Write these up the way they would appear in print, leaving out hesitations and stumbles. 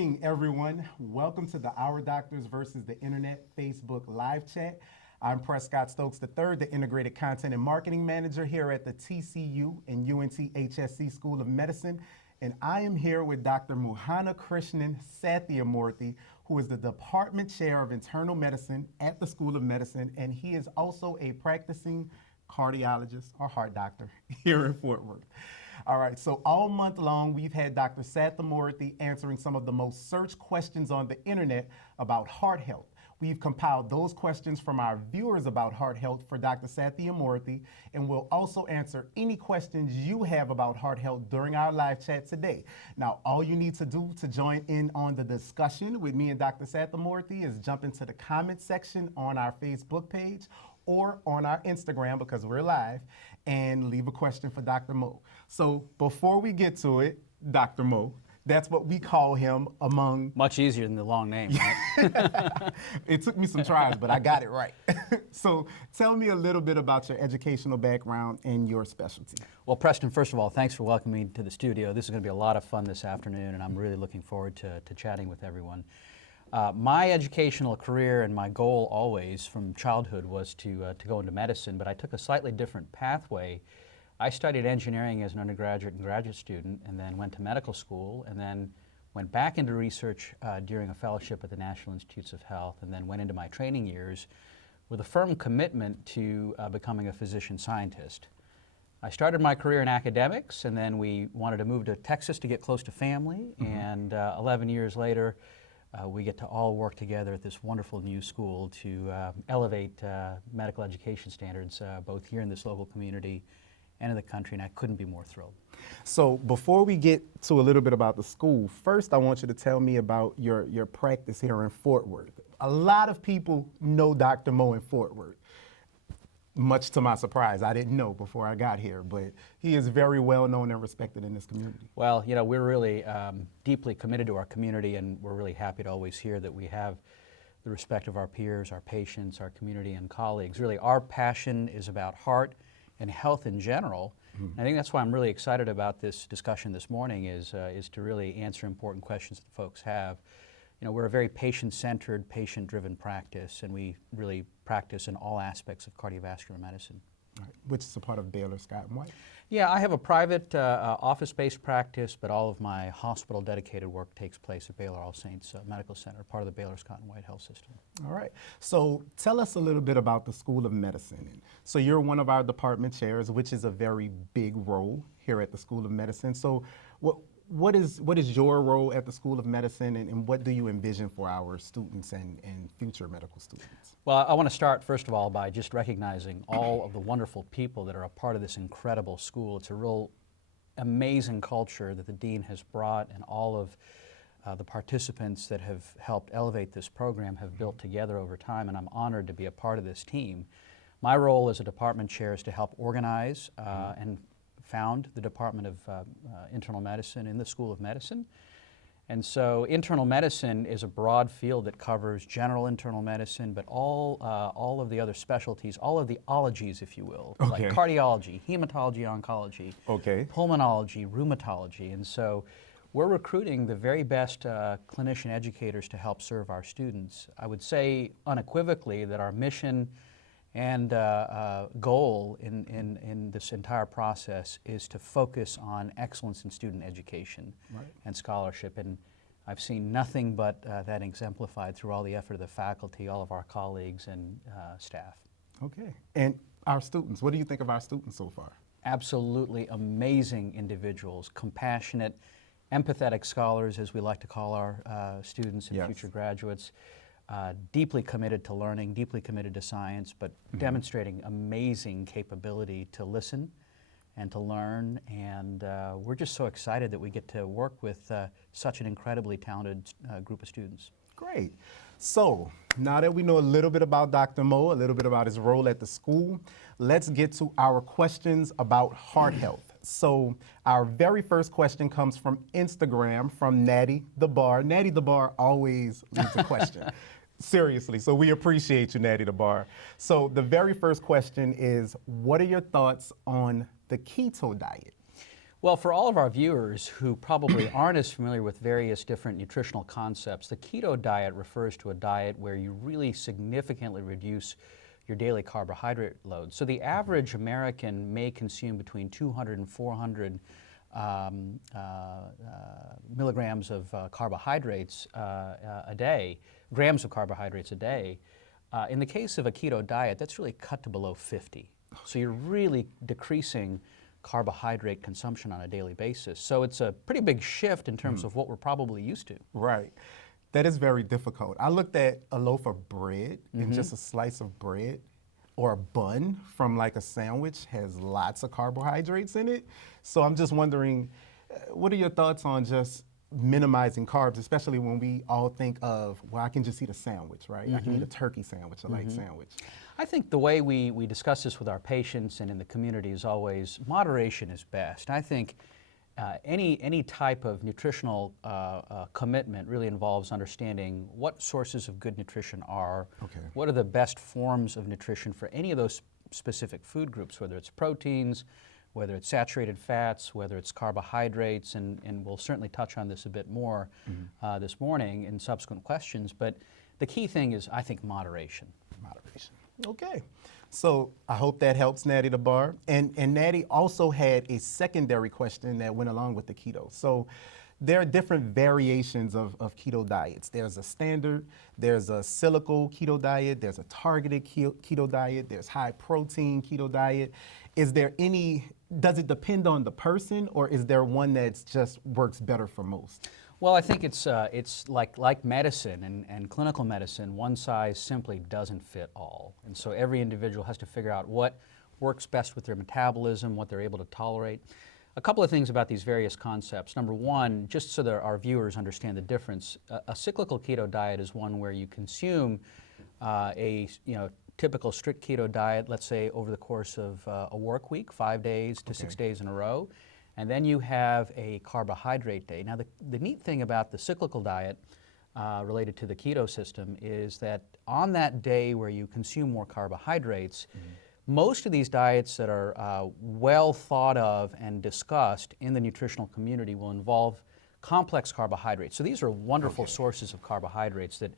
morning, everyone. Welcome to the Our Doctors versus the Internet Facebook live chat. I'm Prescott Stokes III, the Integrated Content and Marketing Manager here at the TCU and UNTHSC School of Medicine. And I am here with Dr. Mohanakrishnan Sathyamoorthy, who is the Department Chair of Internal Medicine at the School of Medicine, and he is also a practicing cardiologist or heart doctor here in Fort Worth. All right, so all month long, we've had Dr. Sathyamoorthy answering some of the most searched questions on the internet about heart health. We've compiled those questions from our viewers about heart health for Dr. Sathyamoorthy, and we'll also answer any questions you have about heart health during our live chat today. Now, all you need to do to join in on the discussion with me and Dr. Sathyamoorthy is jump into the comment section on our Facebook page or on our Instagram, because we're live, and leave a question for Dr. Mo. So before we get to it, Dr. Mo, that's what we call him among... Much easier than the long name, right? It took me some tries, but I got it right. So tell me a little bit about your educational background and your specialty. Well, Preston, first of all, thanks for welcoming me to the studio. This is going to be a lot of fun this afternoon, and I'm really looking forward to chatting with everyone. My educational career and my goal always from childhood was to go into medicine, but I took a slightly different pathway. I studied engineering as an undergraduate and graduate student, and then went to medical school, and then went back into research during a fellowship at the National Institutes of Health, and then went into my training years with a firm commitment to becoming a physician scientist. I started my career in academics, and then we wanted to move to Texas to get close to family, and 11 years later, we get to all work together at this wonderful new school to elevate medical education standards both here in this local community and in the country, and I couldn't be more thrilled. So before we get to a little bit about the school, first I want you to tell me about your practice here in Fort Worth. A lot of people know Dr. Mo in Fort Worth. Much to my surprise, I didn't know before I got here, but he is very well known and respected in this community. Well, you know, we're really deeply committed to our community, and we're really happy to always hear that we have the respect of our peers, our patients, our community, and colleagues. Really, our passion is about heart and health in general. I think that's why I'm really excited about this discussion this morning is to really answer important questions that folks have. You know, we're a very patient-centered, patient-driven practice, and we really practice in all aspects of cardiovascular medicine. Right. Which is a part of Baylor Scott and White? Yeah, I have a private office-based practice, but all of my hospital-dedicated work takes place at Baylor All Saints Medical Center, part of the Baylor Scott and White Health System. All right. So tell us a little bit about the School of Medicine. So you're one of our department chairs, which is a very big role here at the School of Medicine. So what is your role at the School of Medicine, and what do you envision for our students and future medical students? Well, I want to start, first of all, by just recognizing all of the wonderful people that are a part of this incredible school. It's a real amazing culture that the dean has brought, and all of the participants that have helped elevate this program have built together over time, and I'm honored to be a part of this team. My role as a department chair is to help organize and found the Department of Internal Medicine in the School of Medicine. And so internal medicine is a broad field that covers general internal medicine, but all of the other specialties, all of the ologies, if you will, like cardiology, hematology, oncology, pulmonology, rheumatology. And so we're recruiting the very best clinician educators to help serve our students. I would say unequivocally that our mission and goal in this entire process is to focus on excellence in student education and scholarship. And I've seen nothing but that exemplified through all the effort of the faculty, all of our colleagues and staff. Okay. And our students, what do you think of our students so far? Absolutely amazing individuals, compassionate, empathetic scholars, as we like to call our students and future graduates. Deeply committed to learning, deeply committed to science, but demonstrating amazing capability to listen and to learn. And we're just so excited that we get to work with such an incredibly talented group of students. Great. So now that we know a little bit about Dr. Mo, a little bit about his role at the school, let's get to our questions about heart health. So our very first question comes from Instagram from Natty the Bar. Natty the Bar always leaves a question. Seriously, so we appreciate you, Natty the Bar. So the very first question is, what are your thoughts on the keto diet? Well, for all of our viewers who probably aren't as familiar with various different nutritional concepts, the keto diet refers to a diet where you really significantly reduce your daily carbohydrate load. So the average American may consume between 200 and 400 milligrams of carbohydrates a day, grams of carbohydrates a day. In the case of a keto diet, that's really cut to below 50. So you're really decreasing carbohydrate consumption on a daily basis. So it's a pretty big shift in terms of what we're probably used to. Right. That is very difficult. I looked at a loaf of bread and just a slice of bread or a bun from like a sandwich has lots of carbohydrates in it. So I'm just wondering, what are your thoughts on just minimizing carbs, especially when we all think of, well, I can just eat a sandwich, right? I can eat a turkey sandwich, a light sandwich. I think the way we discuss this with our patients and in the community is always moderation is best. I think any type of nutritional commitment really involves understanding what sources of good nutrition are, what are the best forms of nutrition for any of those specific food groups, whether it's proteins, whether it's saturated fats, whether it's carbohydrates, and we'll certainly touch on this a bit more this morning in subsequent questions. But the key thing is, I think, moderation. Moderation. Okay. So I hope that helps Natty the Bar. And Natty also had a secondary question that went along with the keto. So there are different variations of keto diets. There's a standard, there's a cyclical keto diet, there's a targeted keto diet, there's high protein keto diet. Is there any, does it depend on the person, or is there one that just works better for most? Well, I think it's like medicine and clinical medicine, one size simply doesn't fit all. And so every individual has to figure out what works best with their metabolism, what they're able to tolerate. A couple of things about these various concepts. Number one, just so that our viewers understand the difference, a cyclical keto diet is one where you consume a typical strict keto diet, let's say over the course of a work week, 5 days to 6 days in a row. And then you have a carbohydrate day. Now, the neat thing about the cyclical diet related to the keto system is that on that day where you consume more carbohydrates, most of these diets that are well thought of and discussed in the nutritional community will involve complex carbohydrates. So these are wonderful sources of carbohydrates that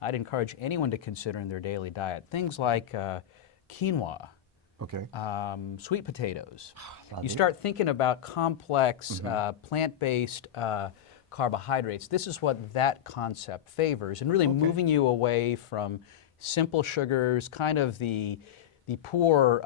I'd encourage anyone to consider in their daily diet. Things like quinoa, sweet potatoes. You start thinking about complex plant-based carbohydrates. This is what that concept favors, and really moving you away from simple sugars, kind of the poor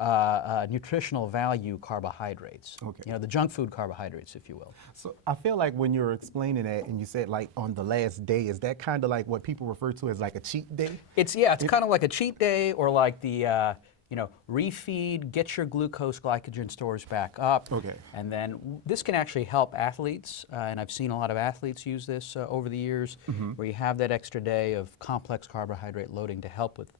nutritional value carbohydrates. The junk food carbohydrates, if you will. So I feel like when you were explaining that and you said like on the last day, is that kind of like what people refer to as like a cheat day? It's kind of like a cheat day, or like the refeed, get your glucose glycogen stores back up. And then this can actually help athletes, and I've seen a lot of athletes use this over the years, where you have that extra day of complex carbohydrate loading to help with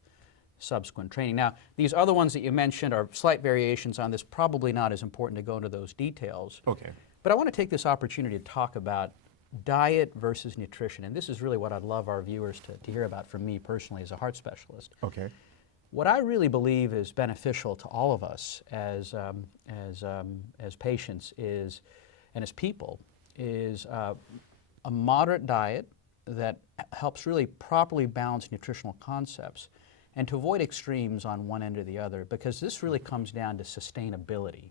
subsequent training. Now, these other ones that you mentioned are slight variations on this, probably not as important to go into those details. But I want to take this opportunity to talk about diet versus nutrition, and this is really what I'd love our viewers to hear about from me personally as a heart specialist. What I really believe is beneficial to all of us as patients is, and as people, is a moderate diet that helps really properly balance nutritional concepts, and to avoid extremes on one end or the other, because this really comes down to sustainability.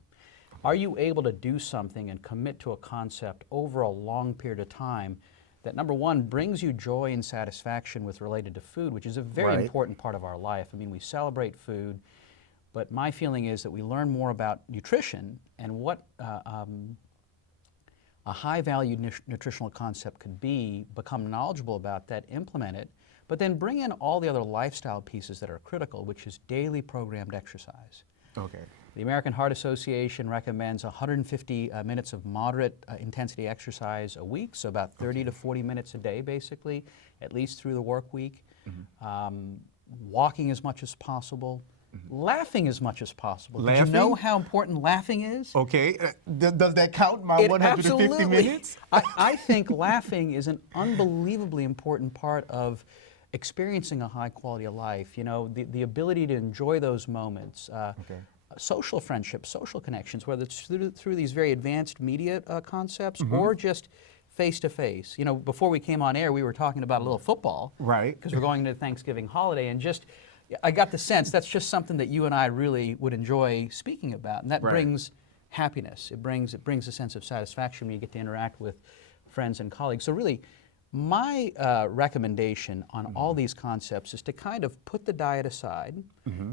Are you able to do something and commit to a concept over a long period of time that, number one, brings you joy and satisfaction with related to food, which is a very important part of our life. I mean, we celebrate food, but my feeling is that we learn more about nutrition and what a high-value nutritional concept could be, become knowledgeable about that, implement it, but then bring in all the other lifestyle pieces that are critical, which is daily programmed exercise. The American Heart Association recommends 150 minutes of moderate intensity exercise a week, so about 30 to 40 minutes a day, basically, at least through the work week. Walking as much as possible, laughing as much as possible. Did you know how important laughing is? Does that count, my 150 minutes? I think laughing is an unbelievably important part of experiencing a high quality of life. You know, the ability to enjoy those moments. social friendships, social connections, whether it's through these very advanced media concepts or just face-to-face. You know, before we came on air, we were talking about a little football. Right. Because we're going to Thanksgiving holiday, and just, I got the sense that's just something that you and I really would enjoy speaking about, and that brings happiness. It brings a sense of satisfaction when you get to interact with friends and colleagues. So really, my recommendation on all these concepts is to kind of put the diet aside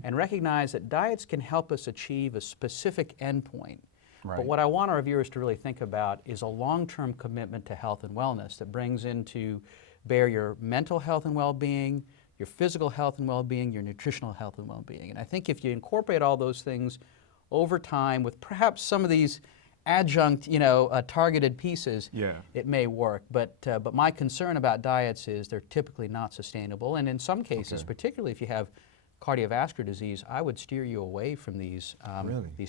and recognize that diets can help us achieve a specific endpoint. But what I want our viewers to really think about is a long-term commitment to health and wellness that brings into bear your mental health and well-being, your physical health and well-being, your nutritional health and well-being. And I think if you incorporate all those things over time with perhaps some of these adjunct, targeted pieces, it may work. But my concern about diets is they're typically not sustainable. And in some cases, particularly if you have cardiovascular disease, I would steer you away from these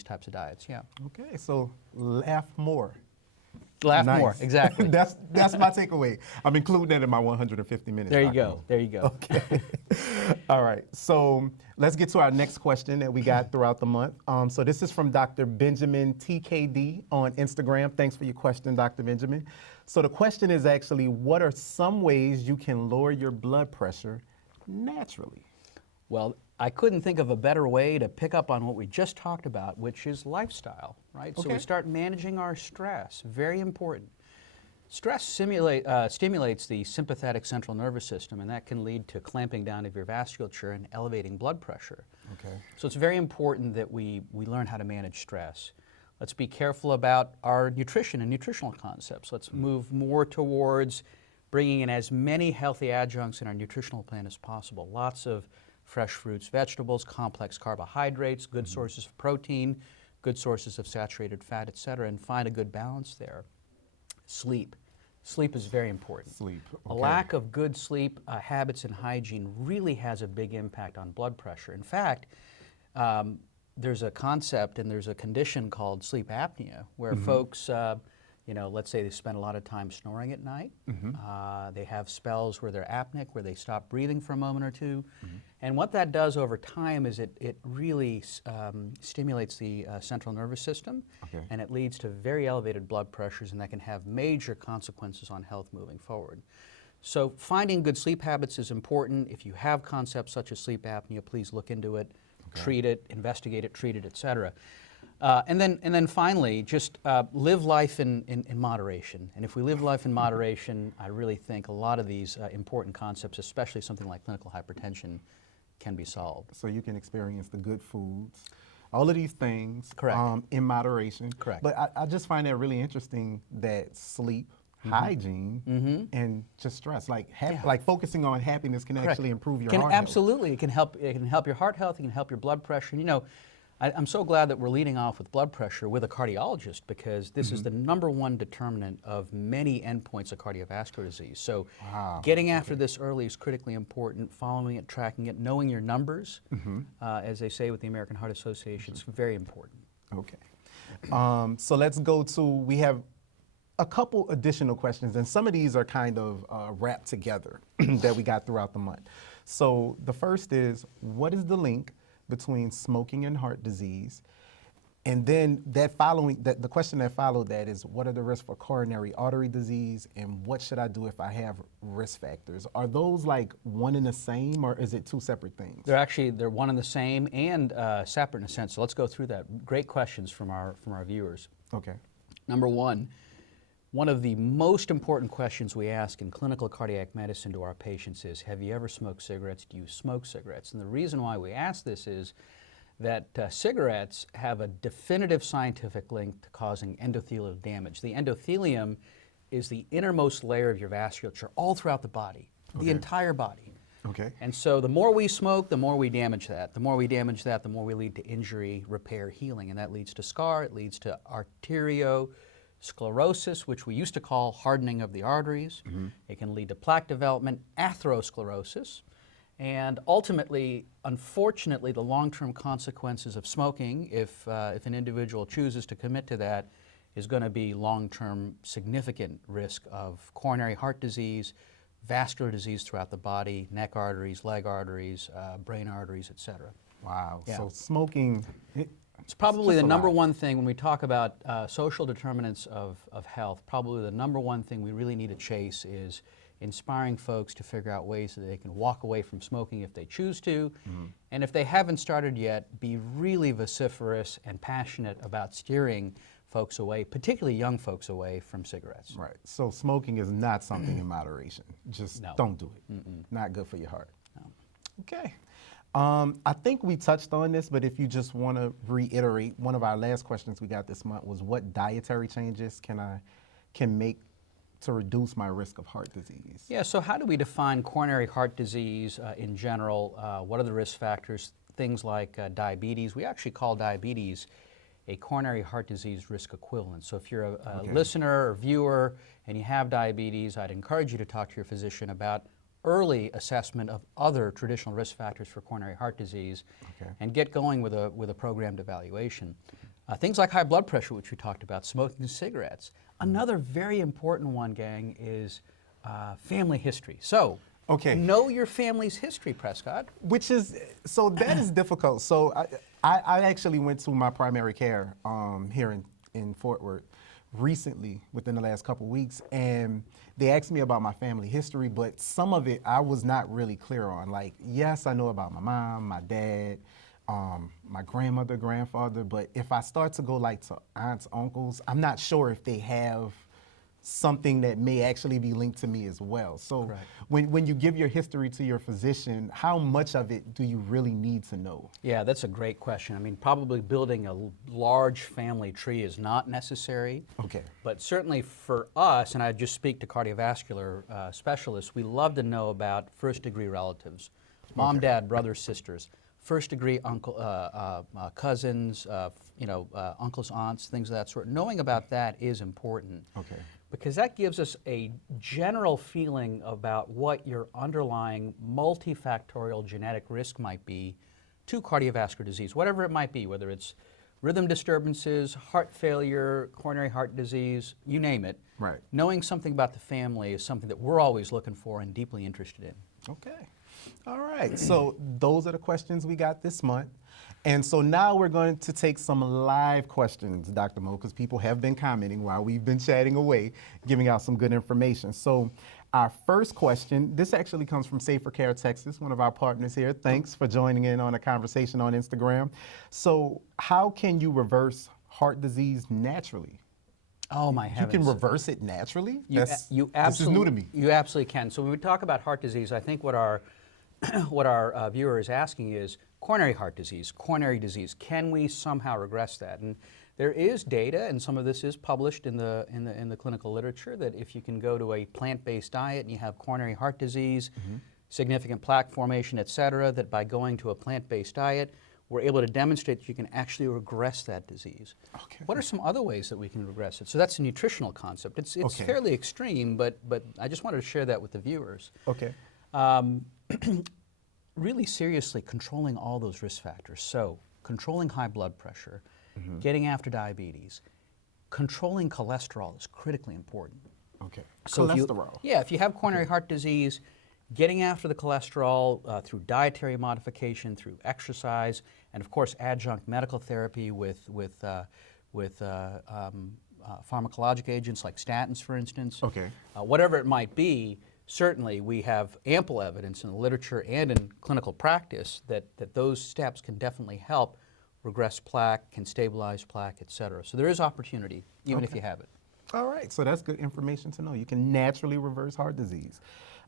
types of diets. Yeah. Okay, so laugh more. Laugh Nice. more, exactly. That's my takeaway. I'm including that in my 150 minutes. There you Dr. go. Mohan. There you go. Okay. All right. So let's get to our next question that we got throughout the month. So this is from Dr. Benjamin TKD on Instagram. Thanks for your question, Dr. Benjamin. So the question is actually, what are some ways you can lower your blood pressure naturally? Well, I couldn't think of a better way to pick up on what we just talked about, which is lifestyle, right? So we start managing our stress, very important. Stress stimulates the sympathetic central nervous system, and that can lead to clamping down of your vasculature and elevating blood pressure. Okay. So it's very important that we learn how to manage stress. Let's be careful about our nutrition and nutritional concepts. Let's move more towards bringing in as many healthy adjuncts in our nutritional plan as possible. Lots of fresh fruits, vegetables, complex carbohydrates, good sources of protein, good sources of saturated fat, et cetera, and find a good balance there. Sleep. Sleep is very important. Sleep. A lack of good sleep habits and hygiene really has a big impact on blood pressure. In fact, there's a concept and there's a condition called sleep apnea where folks, let's say they spend a lot of time snoring at night. They have spells where they're apneic, where they stop breathing for a moment or two. And what that does over time is it really stimulates the central nervous system, and it leads to very elevated blood pressures, and that can have major consequences on health moving forward. So finding good sleep habits is important. If you have concepts such as sleep apnea, please look into it, treat it, investigate it, treat it, et cetera. And then finally, just live life in moderation. And if we live life in moderation, I really think a lot of these important concepts, especially something like clinical hypertension, can be solved. So you can experience the good foods, all of these things in moderation. Correct. But I just find that really interesting that sleep, hygiene, and just stress, like focusing on happiness can actually improve your heart health. Absolutely. It can help your heart health, it can help your blood pressure. You know, I'm so glad that we're leading off with blood pressure with a cardiologist, because this is the #1 determinant of many endpoints of cardiovascular disease. So getting after this early is critically important, following it, tracking it, knowing your numbers, as they say with the American Heart Association, is very important. Okay. So let's go to, we have a couple additional questions, and some of these are kind of wrapped together that we got throughout the month. So the first is, what is the link between smoking and heart disease? And then the question that followed that is, what are the risks for coronary artery disease, and what should I do if I have risk factors? Are those like one and the same, or is it two separate things? They're one and the same and separate in a sense. So let's go through that. Great questions from our viewers. Okay. Number one of the most important questions we ask in clinical cardiac medicine to our patients is, have you ever smoked cigarettes? Do you smoke cigarettes? And the reason why we ask this is that cigarettes have a definitive scientific link to causing endothelial damage. The endothelium is the innermost layer of your vasculature all throughout the body, the entire body. Okay. And so the more we smoke, the more we damage that. The more we damage that, the more we lead to injury, repair, healing. And that leads to scar, it leads to arteriosclerosis, which we used to call hardening of the arteries. It can lead to plaque development, atherosclerosis, and ultimately, unfortunately, the long-term consequences of smoking, if an individual chooses to commit to that, is going to be long-term significant risk of coronary heart disease, vascular disease throughout the body, neck arteries, leg arteries, brain arteries, et cetera. Wow. Yeah. So smoking, It's probably just the a number lot. one thing when we talk about social determinants of health. Probably the number one thing we really need to chase is inspiring folks to figure out ways that they can walk away from smoking if they choose to. And if they haven't started yet, be really vociferous and passionate about steering folks away, particularly young folks away from cigarettes. Right. So smoking is not something in moderation. Just No. don't do it. Not good for your heart. Okay. I think we touched on this, but if you just want to reiterate, one of our last questions we got this month was what dietary changes can make to reduce my risk of heart disease? Yeah, so how do we define coronary heart disease in general? What are the risk factors? Things like diabetes. We actually call diabetes a coronary heart disease risk equivalent. So if you're a listener or viewer and you have diabetes, I'd encourage you to talk to your physician about early assessment of other traditional risk factors for coronary heart disease and get going with a programmed evaluation. Things like high blood pressure, which we talked about, smoking cigarettes. Another very important one, gang, is family history. So, know your family's history, Prescott. Which is, so that is difficult. So I actually went to my primary care here in Fort Worth recently, within the last couple weeks, and they asked me about my family history, but some of it I was not really clear on. Like, yes, I know about my mom, my dad, my grandmother, grandfather, but if I start to go like to aunts, uncles, I'm not sure if they have something that may actually be linked to me as well. So when you give your history to your physician, how much of it do you really need to know? Yeah, that's a great question. I mean, probably building a large family tree is not necessary. But certainly for us, and I just speak to cardiovascular specialists, we love to know about first-degree relatives, mom, dad, brothers, sisters, first-degree uncle, cousins, uncles, aunts, things of that sort. Knowing about that is important. Because that gives us a general feeling about what your underlying multifactorial genetic risk might be to cardiovascular disease, whatever it might be, whether it's rhythm disturbances, heart failure, coronary heart disease, you name it. Knowing something about the family is something that we're always looking for and deeply interested in. All right, so those are the questions we got this month. And so now we're going to take some live questions, Dr. Mo, because people have been commenting while we've been chatting away, giving out some good information. So our first question, this actually comes from Safer Care Texas, one of our partners here. Thanks for joining in on a conversation on Instagram. So how can you reverse heart disease naturally? Oh my heavens. You can reverse it naturally? This is new to me. You absolutely can. So when we talk about heart disease, I think what our viewer is asking is coronary heart disease, coronary disease. Can we somehow regress that? And there is data, and some of this is published in the clinical literature, that if you can go to a plant-based diet and you have coronary heart disease, significant plaque formation, et cetera, that by going to a plant-based diet, we're able to demonstrate that you can actually regress that disease. What are some other ways that we can regress it? So that's a nutritional concept. It's fairly extreme, but I just wanted to share that with the viewers. Really seriously controlling all those risk factors. So controlling high blood pressure, getting after diabetes, controlling cholesterol is critically important. So Cholesterol. If you have coronary heart disease, getting after the cholesterol through dietary modification, through exercise, and of course adjunct medical therapy with pharmacologic agents like statins, for instance. Whatever it might be, certainly we have ample evidence in the literature and in clinical practice that those steps can definitely help regress plaque, can stabilize plaque, et cetera. So there is opportunity, even if you have it. All right, so that's good information to know. You can naturally reverse heart disease.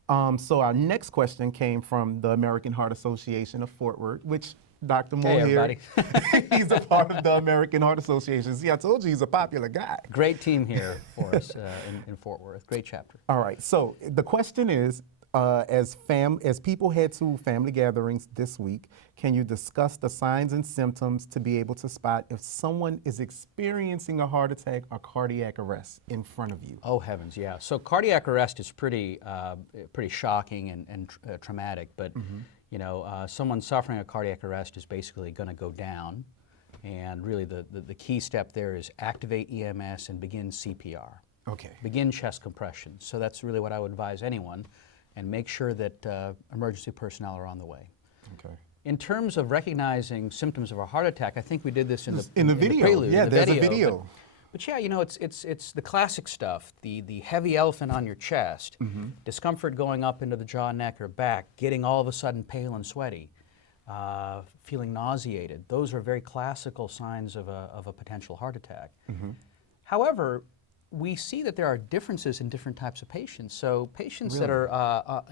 So our next question came from the American Heart Association of Fort Worth, which Dr. Mohan here, he's a part of the American Heart Association. See, I told you he's a popular guy. Great team here for us in Fort Worth. Great chapter. All right, so the question is, as people head to family gatherings this week, can you discuss the signs and symptoms to be able to spot if someone is experiencing a heart attack or cardiac arrest in front of you? Oh heavens, yeah. So cardiac arrest is pretty shocking and traumatic, but you know, someone suffering a cardiac arrest is basically going to go down, and really the key step there is activate EMS and begin CPR. Begin chest compression. So that's really what I would advise anyone, and make sure that emergency personnel are on the way. in terms of recognizing symptoms of a heart attack, I think we did this in the video. prelude, Yeah, in the there's a video. video. But yeah, you know, it's the classic stuff, the heavy elephant on your chest, discomfort going up into the jaw, neck, or back, getting all of a sudden pale and sweaty, feeling nauseated. Those are very classical signs of a potential heart attack. However, we see that there are differences in different types of patients. So patients that are,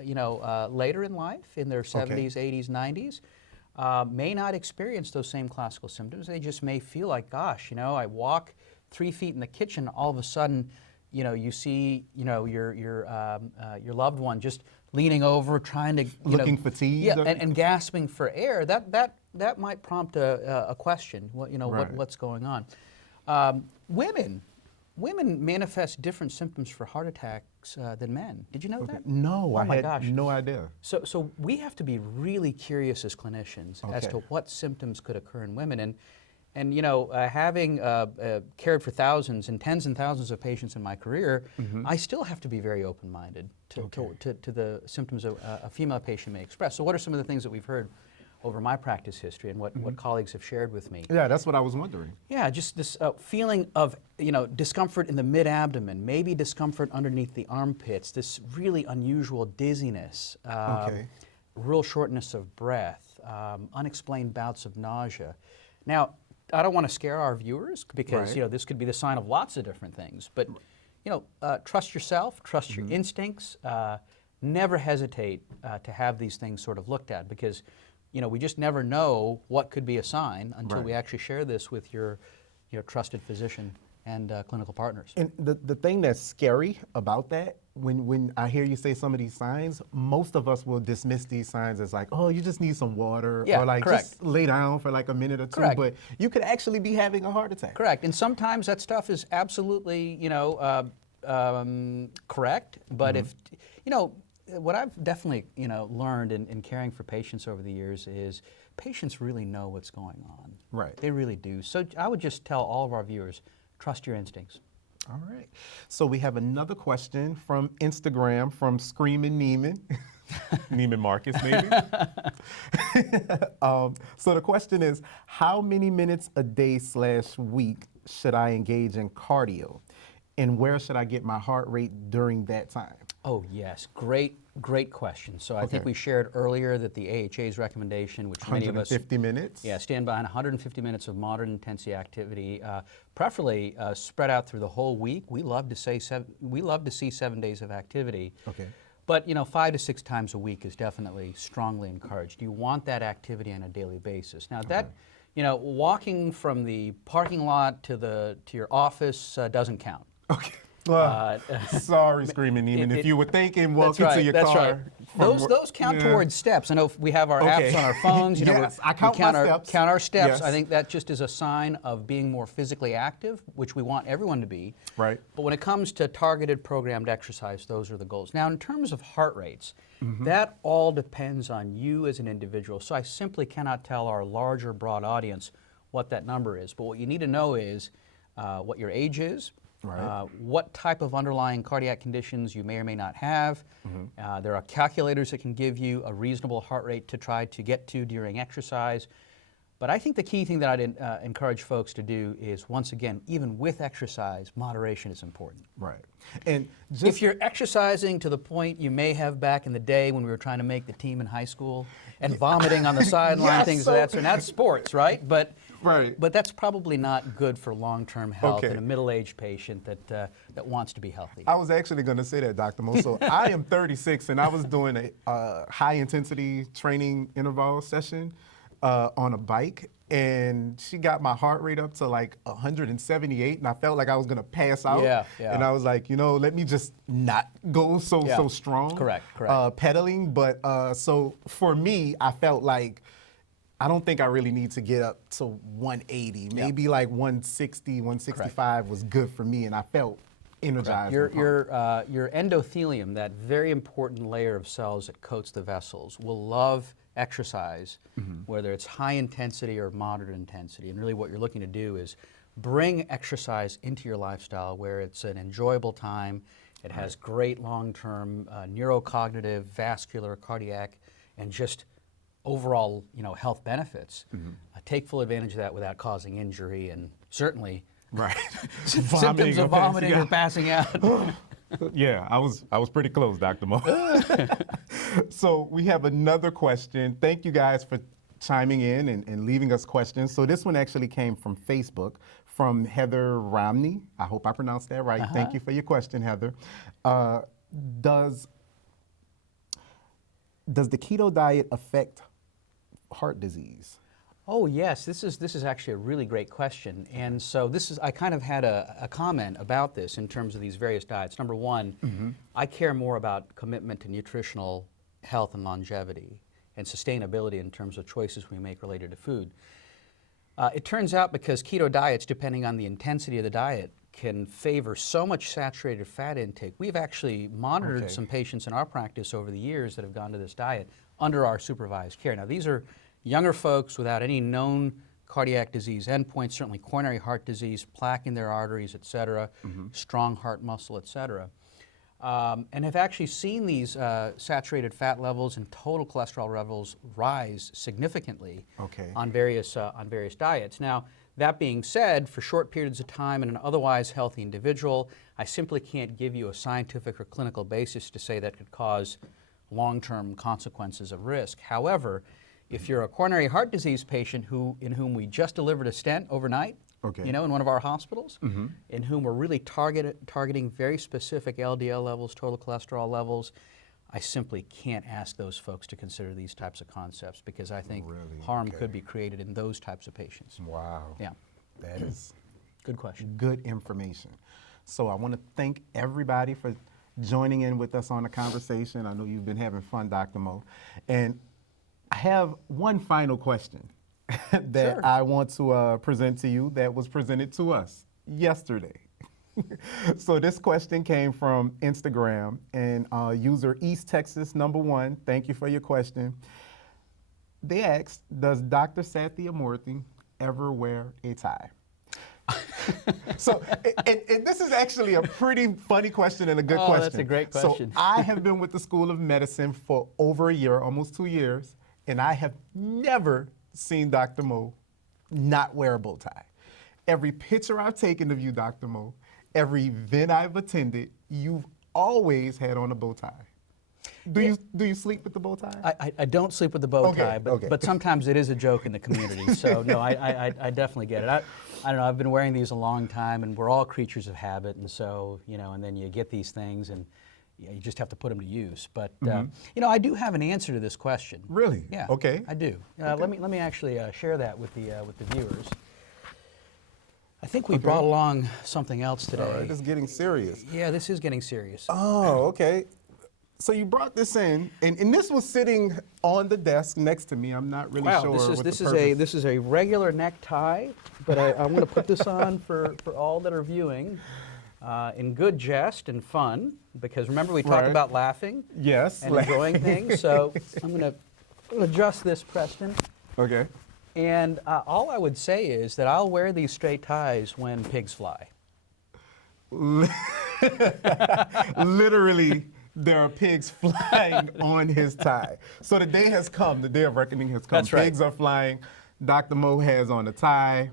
later in life, in their 70s, 80s, 90s, may not experience those same classical symptoms. They just may feel like, gosh, you know, I walk 3 feet in the kitchen, all of a sudden, you know, you see, you know, your loved one just leaning over, trying to, Looking fatigued. yeah, and gasping for air. That might prompt a question. What, you know, Right. what's going on? Women manifest different symptoms for heart attacks than men. Did you know that? No, I my had gosh. no idea. So we have to be really curious as clinicians as to Okay. what symptoms could occur in women. And you know, having cared for thousands and tens and thousands of patients in my career, I still have to be very open-minded to the symptoms a female patient may express. So what are some of the things that we've heard over my practice history and what colleagues have shared with me? Yeah, that's what I was wondering. Yeah, just this feeling of, you know, discomfort in the mid-abdomen, maybe discomfort underneath the armpits, this really unusual dizziness, real shortness of breath, unexplained bouts of nausea. Now, I don't want to scare our viewers because, Right. you know, this could be the sign of lots of different things, but, you know, trust yourself, trust your instincts, never hesitate to have these things sort of looked at because, you know, we just never know what could be a sign until Right. we actually share this with your trusted physician and clinical partners. And the thing that's scary about that, when I hear you say some of these signs, most of us will dismiss these signs as like, oh, you just need some water, Yeah, or like correct. just lay down for like a minute or two. Correct. But you could actually be having a heart attack. Correct, and sometimes that stuff is absolutely, you know, correct, but if, you know, what I've definitely, you know, learned in caring for patients over the years is patients really know what's going on. Right. They really do. So I would just tell all of our viewers, trust your instincts. All right. So we have another question from Instagram from Screaming Neiman. Neiman Marcus, maybe. So the question is, how many minutes a day/week should I engage in cardio? And where should I get my heart rate during that time? Oh yes, great question. So I think Okay. we shared earlier that the AHA's recommendation, which many of us 150 minutes? Yeah, stand behind 150 minutes of moderate intensity activity, preferably spread out through the whole week. We love to see 7 days of activity. Okay. But you know, 5 to 6 times a week is definitely strongly encouraged. You want that activity on a daily basis. Now that, you know, walking from the parking lot to your office doesn't count. Okay. Sorry, Screaming Neiman. If you were thinking walking to your that's car. right. from Those count yeah. towards steps. I know we have our Okay. apps on our phones. You know, Yes, we I count my steps. count our steps. Yes. I think that just is a sign of being more physically active, which we want everyone to be. Right. But when it comes to targeted, programmed exercise, those are the goals. Now, in terms of heart rates, that all depends on you as an individual. So I simply cannot tell our larger, broad audience what that number is. But what you need to know is what your age is. Right. What type of underlying cardiac conditions you may or may not have. There are calculators that can give you a reasonable heart rate to try to get to during exercise. But I think the key thing that I'd encourage folks to do is, once again, even with exercise, moderation is important. Right. And just If you're exercising to the point you may have back in the day when we were trying to make the team in high school and vomiting on the sideline, Yes, things so- of that sort, now that's sports, right? But Right. But that's probably not good for long-term health Okay. in a middle-aged patient that wants to be healthy. I was actually going to say that, Dr. Mo. So I am 36, and I was doing a high-intensity training interval session on a bike, and she got my heart rate up to like 178, and I felt like I was going to pass out. Yeah, yeah. And I was like, you know, let me just not go so strong. Correct. Pedaling, but so for me, I felt like I don't think I really need to get up to 180. Maybe like 160, 165 was good for me, and I felt energized. and pumped. Your endothelium, that very important layer of cells that coats the vessels, will love exercise, whether it's high intensity or moderate intensity. And really what you're looking to do is bring exercise into your lifestyle where it's an enjoyable time, it has great long-term neurocognitive, vascular, cardiac, and just overall, health benefits, take full advantage of that without causing injury and certainly Right. symptoms of vomiting or passing out. Yeah, I was pretty close, Dr. Mo. So we have another question. Thank you guys for chiming in and leaving us questions. So this one actually came from Facebook, from Heather Romney. I hope I pronounced that right. Thank you for your question, Heather. Does the keto diet affect heart disease? Oh yes, this is actually a really great question. And so I kind of had a comment about this in terms of these various diets. Number one, I care more about commitment to nutritional health and longevity and sustainability in terms of choices we make related to food. It turns out because keto diets, depending on the intensity of the diet, can favor so much saturated fat intake. We've actually monitored some patients in our practice over the years that have gone to this diet under our supervised care. Now these are younger folks without any known cardiac disease endpoints, certainly coronary heart disease, plaque in their arteries, et cetera, strong heart muscle, et cetera, and have actually seen these saturated fat levels and total cholesterol levels rise significantly on various diets. Now, that being said, for short periods of time in an otherwise healthy individual, I simply can't give you a scientific or clinical basis to say that could cause long-term consequences of risk. However, if you're a coronary heart disease patient in whom we just delivered a stent overnight, in one of our hospitals, in whom we're really targeting very specific LDL levels, total cholesterol levels, I simply can't ask those folks to consider these types of concepts because I think harm could be created in those types of patients. Wow. Yeah. That is good question. Good information. So I want to thank everybody for joining in with us on the conversation. I know you've been having fun, Dr. Mo. And I have one final question that I want to present to you that was presented to us yesterday. So this question came from Instagram and user East Texas #1. Thank you for your question. They asked, does Dr. Sathyamoorthy ever wear a tie? So, and this is actually a pretty funny question and a good question. That's a great question. So I have been with the School of Medicine for over a year, almost 2 years, and I have never seen Dr. Mo not wear a bow tie. Every picture I've taken of you, Dr. Mo, every event I've attended, you've always had on a bow tie. Do you sleep with the bow tie? I don't sleep with the bow tie, but sometimes it is a joke in the community. So no, I definitely get it. I don't know, I've been wearing these a long time, and we're all creatures of habit, and so, and then you get these things, and you just have to put them to use. But, I do have an answer to this question. Really? Yeah. Okay. I do. Let me actually share that with the viewers. I think we brought along something else today. All right, this is getting serious. Yeah, this is getting serious. Oh, okay. So you brought this in, and this was sitting on the desk next to me. I'm not really sure what this the is purpose. this is a regular necktie, but I'm going to put this on for all that are viewing, in good jest and fun, because remember we talked about laughing, yes, and enjoying things. So I'm going to adjust this, Preston. Okay. And all I would say is that I'll wear these straight ties when pigs fly. Literally, there are pigs flying on his tie. So the day has come. The day of reckoning has come. That's right. Pigs are flying. Dr. Mo has on a tie.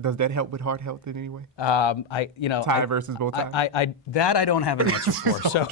Does that help with heart health in any way? Tie versus bow tie? I don't have an answer for. So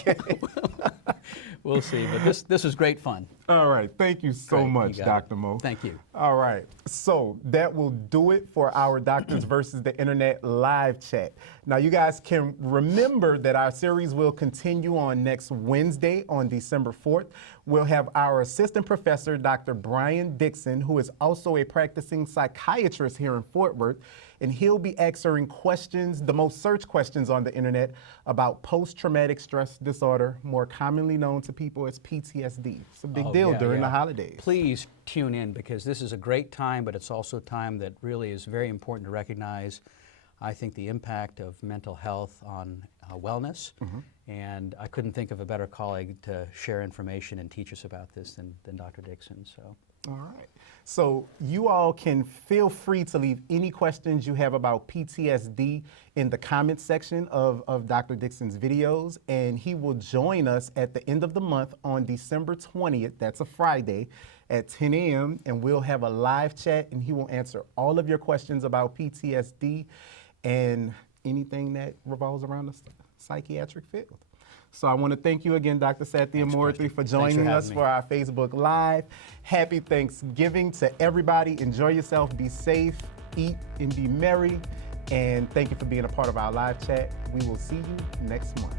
we'll see. But this was great fun. All right. Thank you so much, Dr. Mo. Thank you. All right. So that will do it for our Doctors versus the Internet live chat. Now, you guys can remember that our series will continue on next Wednesday on December 4th. We'll have our assistant professor, Dr. Brian Dixon, who is also a practicing psychiatrist here in Fort Worth, and he'll be answering questions, the most searched questions on the internet about post-traumatic stress disorder, more commonly known to people as PTSD. It's a big deal during the holidays. Please tune in, because this is a great time, but it's also a time that really is very important to recognize, I think, the impact of mental health on wellness. And I couldn't think of a better colleague to share information and teach us about this than Dr. Dixon. So All right. So you all can feel free to leave any questions you have about PTSD in the comments section of Dr. Dixon's videos, and he will join us at the end of the month on December 20th, that's a Friday, at 10 a.m., and we'll have a live chat, and he will answer all of your questions about PTSD and anything that revolves around the psychiatric field. So I want to thank you again, Dr. Sathyamoorthy, for joining us for our Facebook Live. Happy Thanksgiving to everybody. Enjoy yourself, be safe, eat, and be merry. And thank you for being a part of our live chat. We will see you next month.